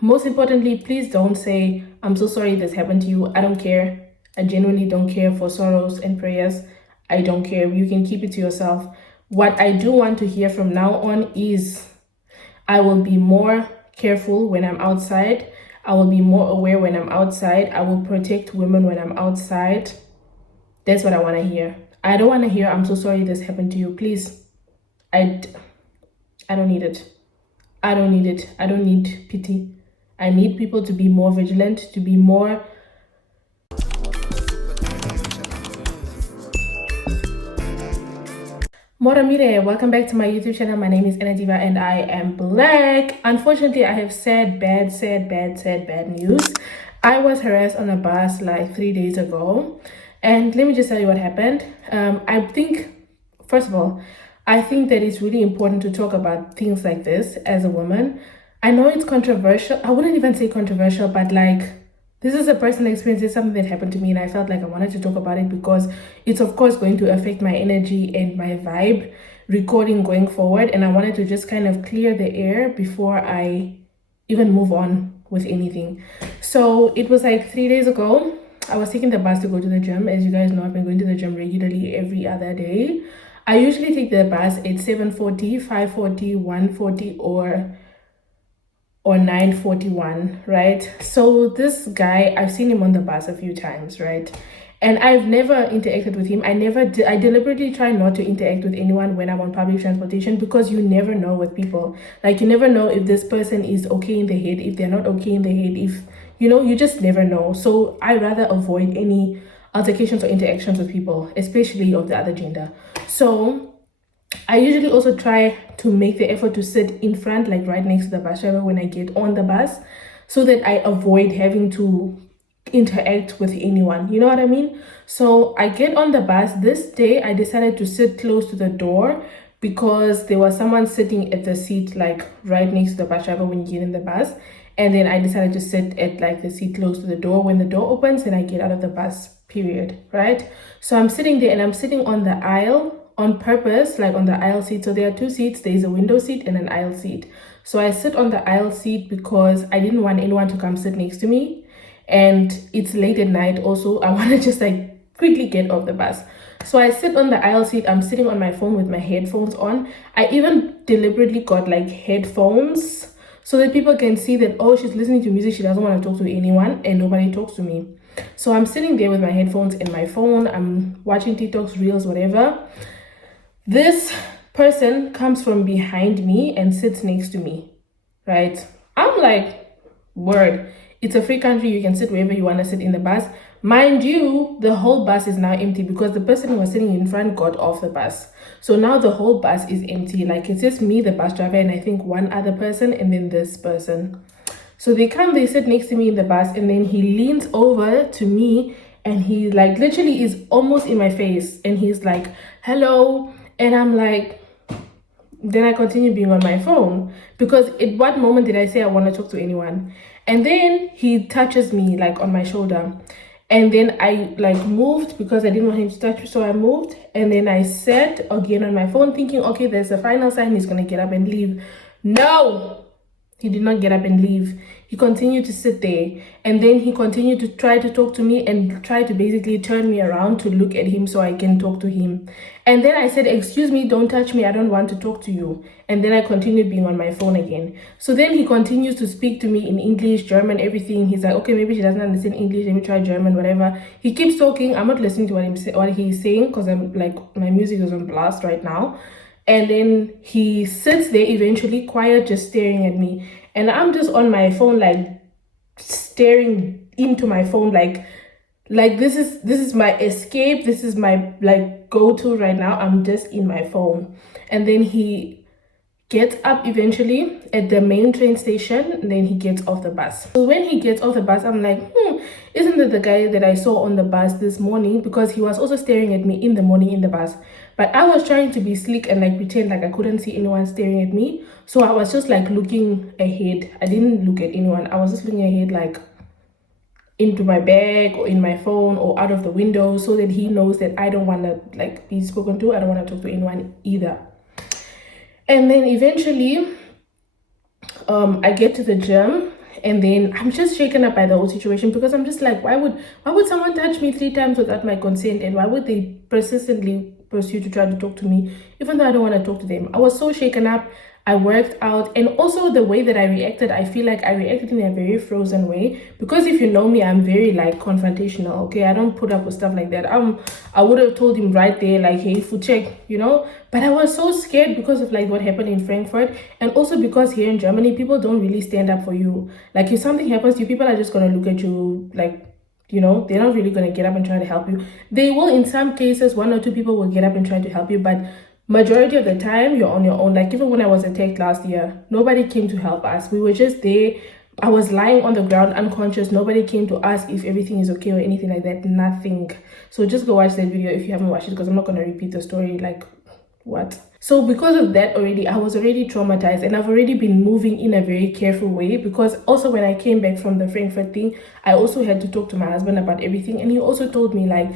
most importantly, please don't say, I'm so sorry this happened to you. I don't care. I genuinely don't care for sorrows and prayers. I don't care. You can keep it to yourself. What I do want to hear from now on is I will be more careful when I'm outside. I will be more aware when I'm outside. I will protect women when I'm outside. That's what I want to hear. I don't want to hear, I'm so sorry this happened to you. Please. I don't need it. I don't need it. I don't need pity. I need people to be more vigilant, to be more... Moramire, welcome back to my YouTube channel. My name is Ann-Adeva and I am black. Unfortunately, I have sad news. I was harassed on a bus like 3 days ago. And let me just tell you what happened. I think, first of all, I think that it's really important to talk about things like this as a woman. I know it's controversial. I wouldn't even say controversial, but like, this is a personal experience. It's something that happened to me and I felt like I wanted to talk about it because it's of course going to affect my energy and my vibe recording going forward. And I wanted to just kind of clear the air before I even move on with anything. So it was like 3 days ago. I was taking the bus to go to the gym. As you guys know, I've been going to the gym regularly every other day. I usually take the bus at 7:40, 5:40, 1:40 or 9:41, right? So this guy, I've seen him on the bus a few times, right? And I've never interacted with him. I deliberately try not to interact with anyone when I'm on public transportation because you never know with people. Like, you never know if this person is okay in the head, if they're not okay in the head, if, you know, you just never know. So I rather avoid any altercations or interactions with people, especially of the other gender. So I usually also try to make the effort to sit in front, like right next to the bus driver when I get on the bus, so that I avoid having to interact with anyone. You know what I mean? So I get on the bus. This day I decided to sit close to the door because there was someone sitting at the seat like right next to the bus driver when you get in the bus. And then I decided to sit at like the seat close to the door. When the door opens, then I get out of the bus, period, right? So I'm sitting there and I'm sitting on the aisle on purpose, like on the aisle seat. So there are two seats. There's a window seat and an aisle seat. So I sit on the aisle seat because I didn't want anyone to come sit next to me. And it's late at night also. I want to just like quickly get off the bus. So I sit on the aisle seat. I'm sitting on my phone with my headphones on. I even deliberately got like headphones so that people can see that, oh, she's listening to music. She doesn't want to talk to anyone and nobody talks to me. So I'm sitting there with my headphones and my phone. I'm watching TikToks, Reels, whatever. This person comes from behind me and sits next to me, right? I'm like, word. It's a free country. You can sit wherever you want to sit in the bus. Mind you, the whole bus is now empty because the person who was sitting in front got off the bus. So now the whole bus is empty. Like, it's just me, the bus driver, and I think one other person, and then this person. So they come, they sit next to me in the bus, and then he leans over to me and he like literally is almost in my face. And he's like, hello. And I'm like, then I continue being on my phone because at what moment did I say I want to talk to anyone? And then he touches me like on my shoulder. And then I like moved because I didn't want him to touch me. So I moved and then I sat again on my phone thinking, okay, there's a final sign. He's going to get up and leave. No, he did not get up and leave. He continued to sit there. And then he continued to try to talk to me and try to basically turn me around to look at him so I can talk to him. And then I said, excuse me, don't touch me. I don't want to talk to you. And then I continued being on my phone again. So then he continues to speak to me in English, German, everything. He's like, okay, maybe she doesn't understand English. Let me try German, whatever. He keeps talking. I'm not listening to what he's saying because I'm like, my music is on blast right now. And then he sits there eventually quiet, just staring at me. And I'm just on my phone, like staring into my phone, like this is my escape. This is my like go-to right now. I'm just in my phone. And then he gets up eventually at the main train station, and then he gets off the bus. So when he gets off the bus, I'm like, isn't it the guy that I saw on the bus this morning? Because he was also staring at me in the morning in the bus. But I was trying to be slick and like pretend like I couldn't see anyone staring at me. So I was just like looking ahead. I didn't look at anyone. I was just looking ahead, like into my bag or in my phone or out of the window, so that he knows that I don't want to like be spoken to. I don't want to talk to anyone either. And then eventually I get to the gym and then I'm just shaken up by the whole situation, because I'm just like, why would someone touch me 3 times without my consent, and why would they persistently pursue to try to talk to me even though I don't want to talk to them? I was so shaken up. I worked out, and also the way that I reacted, I feel like I reacted in a very frozen way, because if you know me, I'm very like confrontational. Okay, I don't put up with stuff like that. I would have told him right there, like, hey, food check, you know. But I was so scared because of like what happened in Frankfurt, and also because here in Germany, people don't really stand up for you. Like if something happens to you, people are just gonna look at you like, you know, they're not really gonna get up and try to help you. They will, in some cases, 1 or 2 people will get up and try to help you, but majority of the time you're on your own. Like even when I was attacked last year, nobody came to help us. We were just there. I was lying on the ground unconscious. Nobody came to ask if everything is okay or anything like that. Nothing. So just go watch that video if you haven't watched it, because I'm not going to repeat the story. Like what? So because of that already, I was already traumatized, and I've already been moving in a very careful way, because also when I came back from the Frankfurt thing, I also had to talk to my husband about everything, and he also told me like,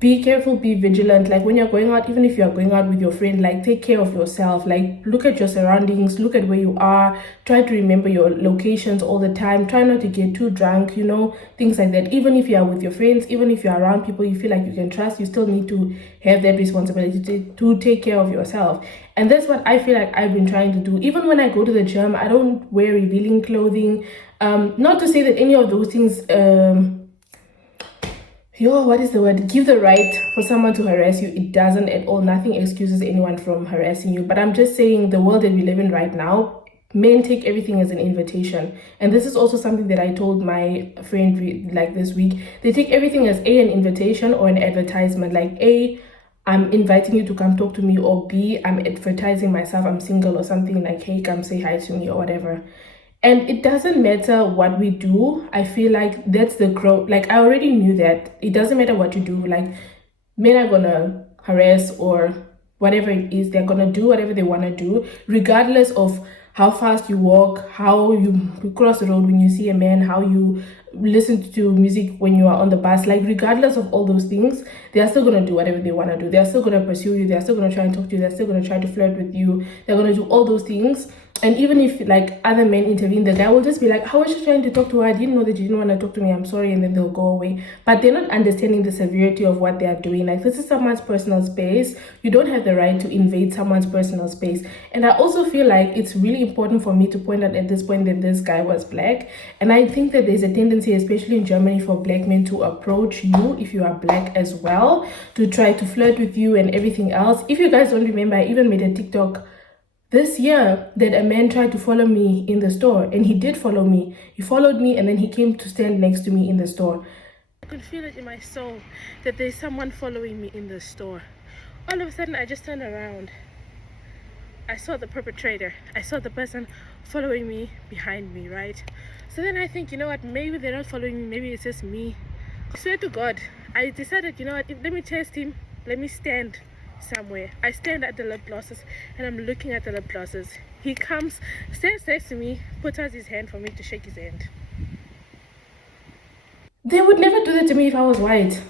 be careful, be vigilant. Like when you're going out, even if you're going out with your friend, like take care of yourself. Like look at your surroundings, look at where you are, try to remember your locations all the time, try not to get too drunk, you know, things like that. Even if you are with your friends, even if you're around people you feel like you can trust, you still need to have that responsibility to take care of yourself. And that's what I feel like I've been trying to do. Even when I go to the gym, I don't wear revealing clothing. Not to say that any of those things what is the word? Give the right for someone to harass you. It doesn't at all. Nothing excuses anyone from harassing you. But I'm just saying, the world that we live in right now, men take everything as an invitation. And this is also something that I told my friend like this week. They take everything as A, an invitation, or an advertisement. Like A, I'm inviting you to come talk to me, or B, I'm advertising myself, I'm single or something, like, hey, come say hi to me or whatever. And it doesn't matter what we do. I feel like that's the growth. Like I already knew that it doesn't matter what you do. Like men are gonna harass or whatever it is. They're gonna do whatever they want to do, regardless of how fast you walk, how you cross the road when you see a man, how you listen to music when you are on the bus. Like regardless of all those things, they are still going to do whatever they want to do. They're still going to pursue you. They're still going to try and talk to you. They're still going to try to flirt with you. They're going to do all those things. And even if like other men intervene, the guy will just be like, I was just trying to talk to her. I didn't know that you didn't want to talk to me. I'm sorry. And then they'll go away. But they're not understanding the severity of what they are doing. Like this is someone's personal space. You don't have the right to invade someone's personal space. And I also feel like it's really important for me to point out at this point that this guy was black. And I think that there's a tendency, especially in Germany, for black men to approach you if you are black as well, to try to flirt with you and everything else. If you guys don't remember, I even made a TikTok this year that a man tried to follow me in the store, and he did follow me. He followed me, and then he came to stand next to me in the store. I could feel it in my soul that there's someone following me in the store. All of a sudden, I just turned around. I saw the perpetrator. I saw the person following me behind me, right? So then I think, you know what, maybe they're not following me, maybe it's just me. I swear to God, I decided, you know what, let me test him, let me stand somewhere. I stand at the lip glosses and I'm looking at the lip glosses. He comes, stands next to me, puts out his hand for me to shake his hand. They would never do that to me if I was white.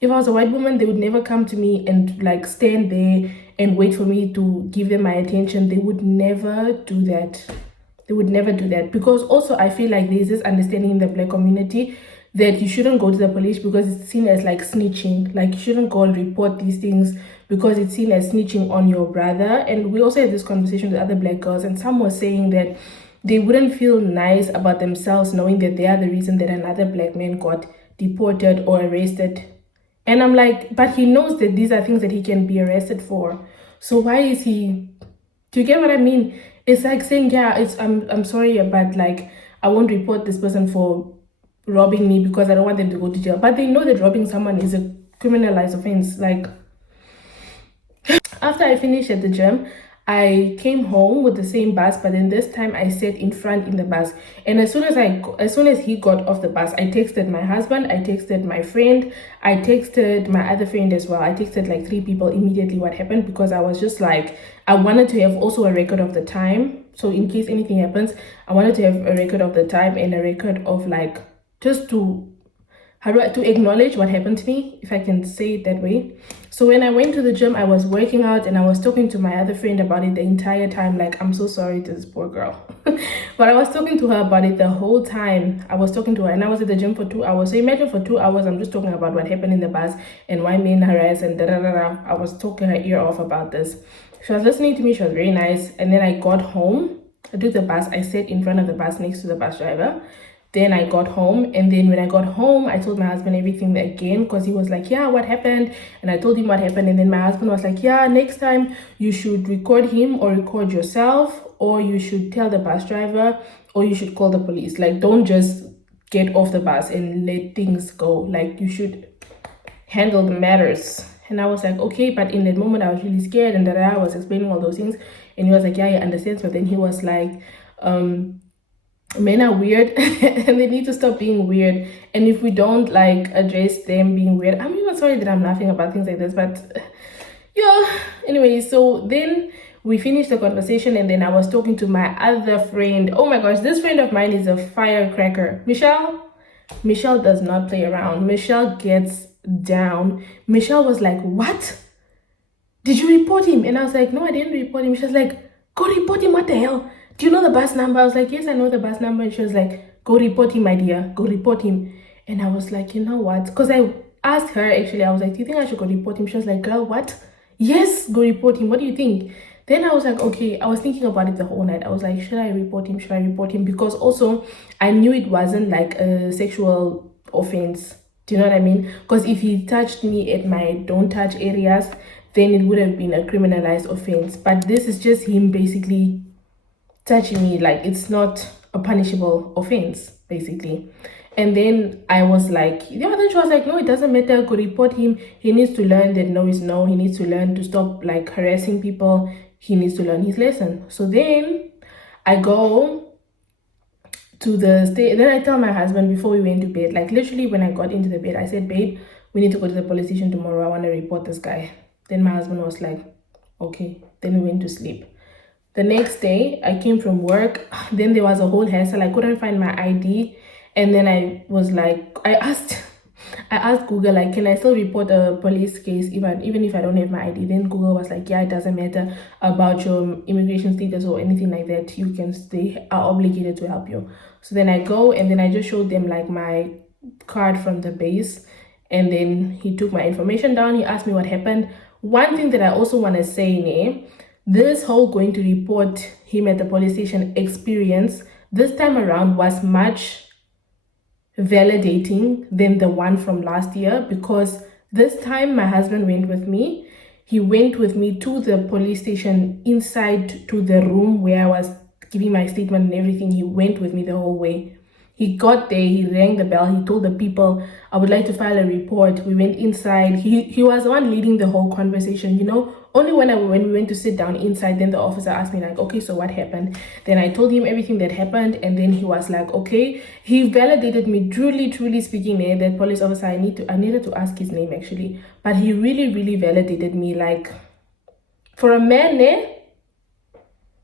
If I was a white woman, they would never come to me and like stand there and wait for me to give them my attention. They would never do that. They would never do that. Because also I feel like there's this understanding in the black community that you shouldn't go to the police because it's seen as like snitching. Like you shouldn't go and report these things because it's seen as snitching on your brother. And we also had this conversation with other black girls, and some were saying that they wouldn't feel nice about themselves knowing that they are the reason that another black man got deported or arrested. And I'm like, but he knows that these are things that he can be arrested for. So why is he, do you get what I mean? It's like saying, yeah, I'm sorry, but like I won't report this person for robbing me because I don't want them to go to jail. But they know that robbing someone is a criminalized offense. Like after I finished at the gym, I came home with the same bus, but then this time I sat in front in the bus. And as soon as he got off the bus, I texted my husband, I texted my friend, I texted my other friend as well. I texted like 3 people immediately what happened, because I was just like, I wanted to have also a record of the time. So in case anything happens, I wanted to have a record of the time and a record of like, just to acknowledge what happened to me, if I can say it that way. So when I went to the gym, I was working out and I was talking to my other friend about it the entire time. Like, I'm so sorry to this poor girl. But I was talking to her about it the whole time. I was talking to her, and I was at the gym for 2 hours. So imagine for 2 hours, I'm just talking about what happened in the bus and why men harass and da da da da. I was talking her ear off about this. She was listening to me. She was very nice. And then I got home. I took the bus. I sat in front of the bus next to the bus driver. Then I got home, and then when I got home, I told my husband everything again, because he was like, yeah, what happened? And I told him what happened, and then my husband was like, yeah, next time you should record him or record yourself, or you should tell the bus driver, or you should call the police. Like, don't just get off the bus and let things go. Like, you should handle the matters. And I was like, okay, but in that moment I was really scared, and that I was explaining all those things, and he was like, yeah, he understands. But then he was like, men are weird and they need to stop being weird, and if we don't like address them being weird, I'm even sorry that I'm laughing about things like this, but yeah, anyway. So then we finished the conversation, and then I was talking to my other friend. Oh my gosh, this friend of mine is a firecracker. Michelle does not play around. Michelle gets down. Michelle was like, what, did you report him? And I was like, no, I didn't report him. She was like, go report him. What the hell? Do you know the bus number? I was like, yes, I know the bus number. And she was like, go report him, my dear. Go report him. And I was like, you know what? Because I asked her, actually, I was like, do you think I should go report him? She was like, girl, what? Yes, go report him. What do you think? Then I was like, okay. I was thinking about it the whole night. I was like, should I report him? Should I report him? Because also, I knew it wasn't like a sexual offense. Do you know what I mean? Because if he touched me at my don't touch areas, then it would have been a criminalized offense. But this is just him basically touching me. Like, it's not a punishable offense, basically. And then I was like, yeah, then she was like, no, it doesn't matter, go report him. He needs to learn that no is no. He needs to learn to stop like harassing people. He needs to learn his lesson. So then I go to the state. Then I tell my husband before we went to bed, like literally when I got into the bed, I said, babe, we need to go to the police station tomorrow. I want to report this guy. Then my husband was like, okay. Then we went to sleep. The next day, I came from work. Then there was a whole hassle. I couldn't find my ID. And then I was like, I asked Google, like, can I still report a police case even if I don't have my ID? Then Google was like, yeah, it doesn't matter about your immigration status or anything like that. They are obligated to help you. So then I go, and then I just showed them like my card from the base. And then he took my information down. He asked me what happened. One thing that I also want to say, this whole going to report him at the police station experience this time around was much validating than the one from last year, because this time my husband went with me. He went with me to the police station, inside to the room where I was giving my statement and everything. He went with me the whole way. He got there, he rang the bell, he told the people, I would like to file a report. We went inside. He was the one leading the whole conversation, you know. Only when we went to sit down inside, then the officer asked me like, okay, so what happened? Then I told him everything that happened, and then he was like, okay. He validated me, truly speaking, that police officer, I needed to ask his name actually, but he really validated me. Like, for a man,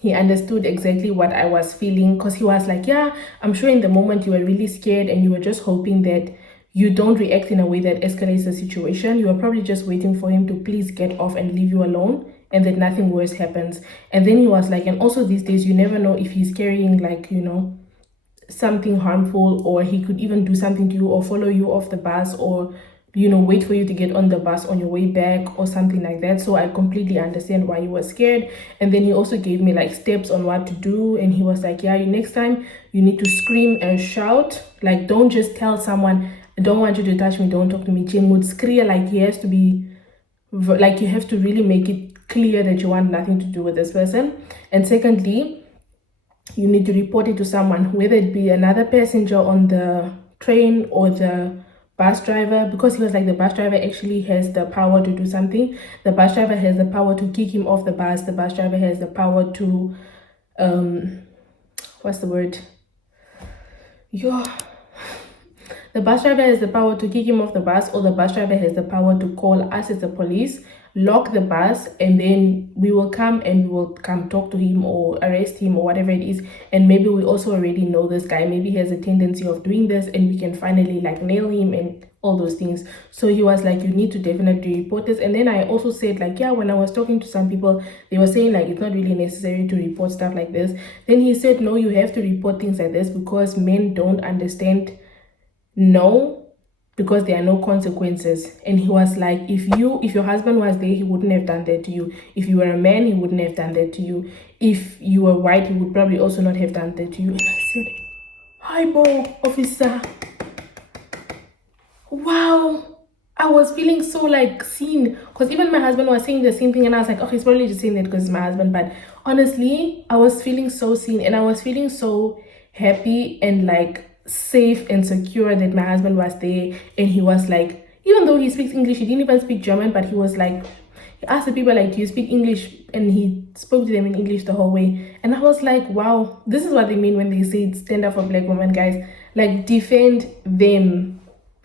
he understood exactly what I was feeling, because he was like, yeah, I'm sure in the moment you were really scared and you were just hoping that you don't react in a way that escalates the situation. You were probably just waiting for him to please get off and leave you alone, and that nothing worse happens. And then he was like, and also these days you never know if he's carrying like, you know, something harmful, or he could even do something to you or follow you off the bus, or, you know, wait for you to get on the bus on your way back or something like that. So I completely understand why you were scared. And then he also gave me like steps on what to do, and he was like, yeah, next time you need to scream and shout. Like, don't just tell someone, I don't want you to touch me, don't talk to me. Jim would scream. Like, he has to be like, you have to really make it clear that you want nothing to do with this person. And secondly, you need to report it to someone, whether it be another passenger on the train or the bus driver, because he was like, the bus driver actually has the power to do something. The bus driver has the power to kick him off the bus. The bus driver has the power to what's the word? The bus driver has the power to kick him off the bus, or the bus driver has the power to call us as the police lock the bus, and then we will come talk to him or arrest him or whatever it is. And maybe we also already know this guy, maybe he has a tendency of doing this, and we can finally like nail him and all those things. So he was like, you need to definitely report this. And then I also said like, yeah, when I was talking to some people, they were saying like it's not really necessary to report stuff like this. Then he said, no, you have to report things like this because men don't understand no, because there are no consequences. And he was like, if your husband was there, he wouldn't have done that to you. If you were a man, he wouldn't have done that to you. If you were white, he would probably also not have done that to you. And I said, hi bo officer. Wow, I was feeling so like seen, because even my husband was saying the same thing, and I was like, oh, he's probably just saying that because it's my husband. But honestly, I was feeling so seen, and I was feeling so happy and like safe and secure that my husband was there. And he was like, even though he speaks English, he didn't even speak German, but he was like, he asked the people like, do you speak English? And he spoke to them in English the whole way. And I was like, wow, this is what they mean when they say stand up for Black women, guys. Like, defend them.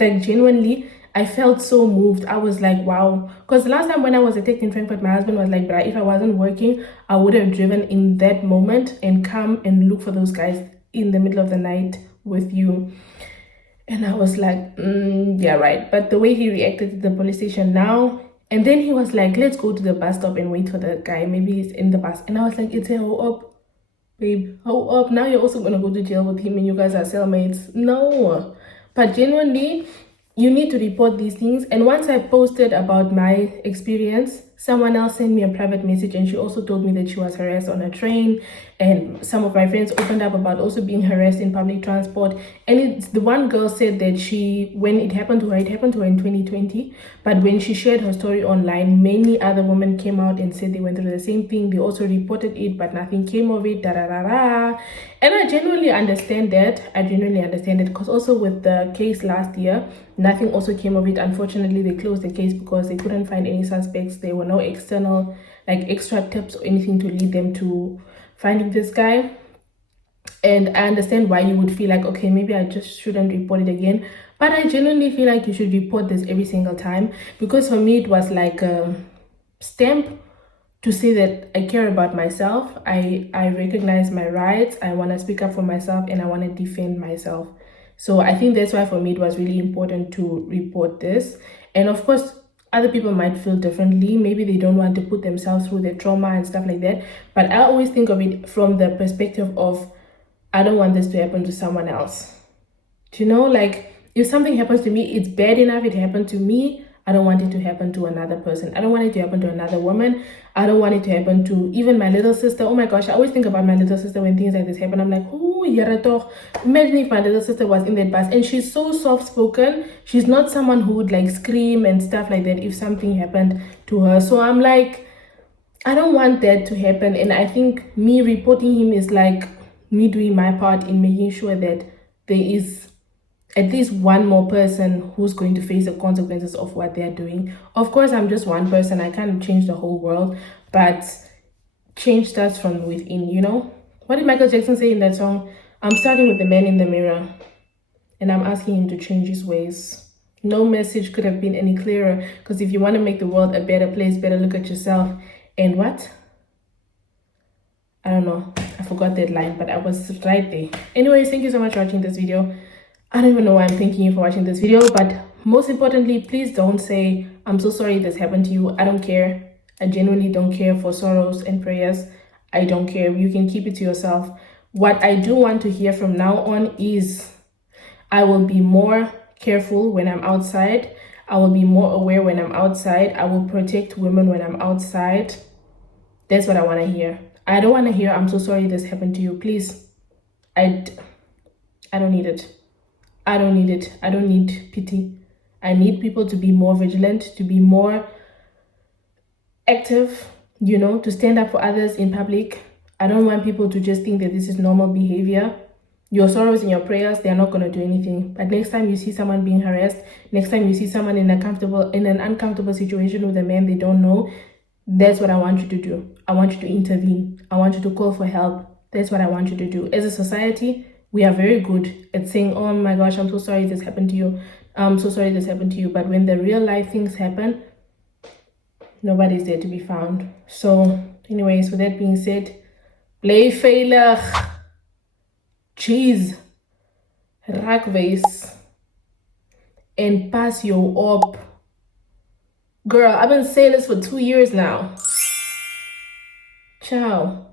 Like, genuinely, I felt so moved. I was like, wow. Because the last time when I was attacked in Frankfurt, my husband was like, bruh, if I wasn't working, I would have driven in that moment and come and look for those guys in the middle of the night with you. And I was like, yeah, right. But the way he reacted to the police station now, and then he was like, let's go to the bus stop and wait for the guy. Maybe he's in the bus. And I was like, it's a hoe up, babe. Hoe up. Now you're also going to go to jail with him and you guys are cellmates. No. But genuinely, you need to report these things. And once I posted about my experience, someone else sent me a private message, and she also told me that she was harassed on a train. And some of my friends opened up about also being harassed in public transport. And it's the one girl said that when it happened to her in 2020, but when she shared her story online, many other women came out and said they went through the same thing. They also reported it, but nothing came of it. And I genuinely understand that. Because also with the case last year, nothing also came of it. Unfortunately, they closed the case because they couldn't find any suspects. There were no external like extra tips or anything to lead them to finding this guy. And I understand why you would feel like, okay, maybe I just shouldn't report it again. But I genuinely feel like you should report this every single time, because for me it was like a stamp to say that I care about myself. I recognize my rights. I want to speak up for myself, and I want to defend myself. So I think that's why for me it was really important to report this. And of course, other people might feel differently. Maybe they don't want to put themselves through the trauma and stuff like that. But I always think of it from the perspective of, I don't want this to happen to someone else. Do you know, like, if something happens to me, it's bad enough it happened to me. I don't want it to happen to another person. I don't want it to happen to another woman. I don't want it to happen to even my little sister. Oh my gosh, I always think about my little sister when things like this happen. I'm like, oh, Yarato. Imagine if my little sister was in that bus. And she's so soft-spoken. She's not someone who would like scream and stuff like that if something happened to her. So I'm like, I don't want that to happen. And I think me reporting him is like me doing my part in making sure that there is at least one more person who's going to face the consequences of what they're doing. Of course, I'm just one person. I can't change the whole world, but change starts from within, you know? What did Michael Jackson say in that song? I'm starting with the man in the mirror, and I'm asking him to change his ways. No message could have been any clearer, because if you want to make the world a better place, better look at yourself. And what? I don't know. I forgot that line, but I was right there. Anyways, thank you so much for watching this video. I don't even know why I'm thanking you for watching this video, but most importantly, please don't say, I'm so sorry this happened to you. I don't care. I genuinely don't care for sorrows and prayers. I don't care. You can keep it to yourself. What I do want to hear from now on is, I will be more careful when I'm outside. I will be more aware when I'm outside. I will protect women when I'm outside. That's what I want to hear. I don't want to hear, I'm so sorry this happened to you. Please. I don't need it. I don't need it. I don't need pity. I need people to be more vigilant, to be more active, you know, to stand up for others in public. I don't want people to just think that this is normal behavior. Your sorrows and your prayers, they're not going to do anything. But next time you see someone being harassed, next time you see someone in an uncomfortable situation with a man they don't know, that's what I want you to do. I want you to intervene. I want you to call for help. That's what I want you to do. As a society, we are very good at saying, oh my gosh, I'm so sorry this happened to you. I'm so sorry this happened to you. But when the real life things happen, nobody's there to be found. So anyways, with that being said, bly veilig. Jeez. Raak wys. And pass your op. Girl, I've been saying this for 2 years now. Ciao.